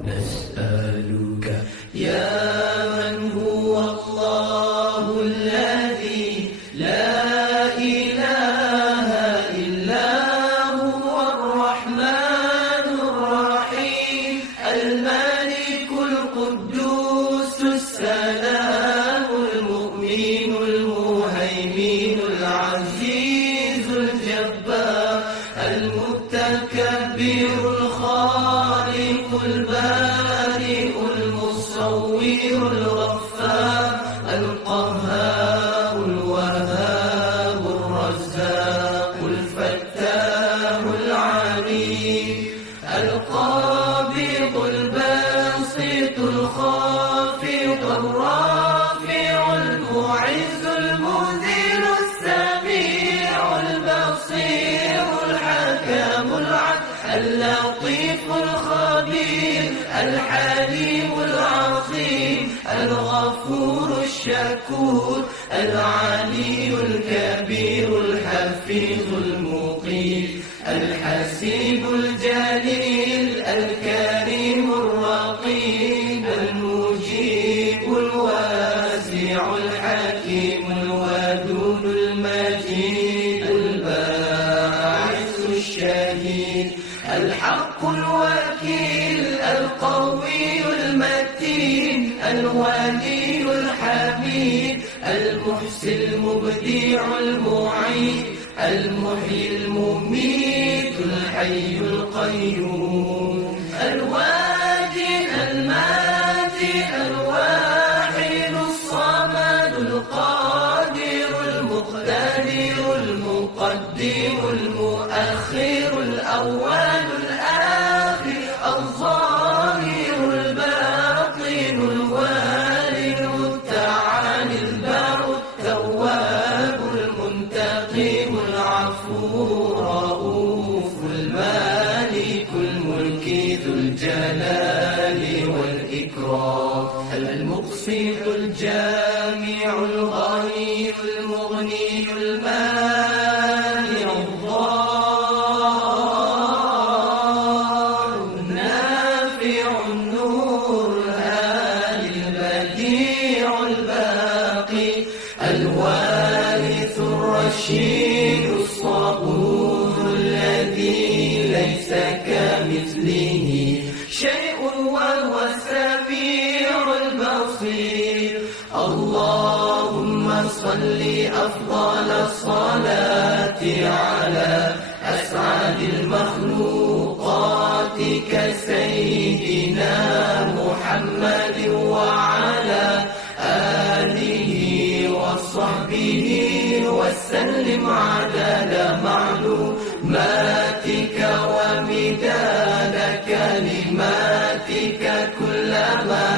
نسألك يا من هو الله الذي لا إله إلا هو الرحمن الرحيم الملك القدوس السلام المؤمن المهيمن العزيز الجبار المتكبر الخالق البارئ المصور الغفار القهار الوهاب الرزاق الفتاح العليم القابض الباسط الخافض الرافع المعز المذل السميع البصير الحكم العدل اللطيف الخبير الحليم العظيم الغفور الشكور العلي الكبير الحفيظ المقيم الحسيب الجليل الكريم الرقيب المجيب الواسع الحكيم الودود المجيد الباعث الشهيد الحق الوكيل القوي المتين الولي الحميد المحسن المبدع المعيد المحيي المميت الحي القيوم الواجد الماجد الواحد الصمد القادر المقتدر المقدم المؤخر الأول الآخر الظاهر الباطن الوالد التعالي البر التواب المنتقم العفو الرؤوف المالك الملك ذو الجلال والإكرام المقسط الجامع الغني المغني المانع الضار النافع النور الهادي البديع الباقي الوارث الرشيد الصبور الذي ليس كمثله شيء وهو السميع البصير اللهم صل أفضل الصلاة على أسعد المخلوقات كسيدنا محمد وعلى آله وصحبه وسلم عدد معلوماتك ومداد كلماتك كلما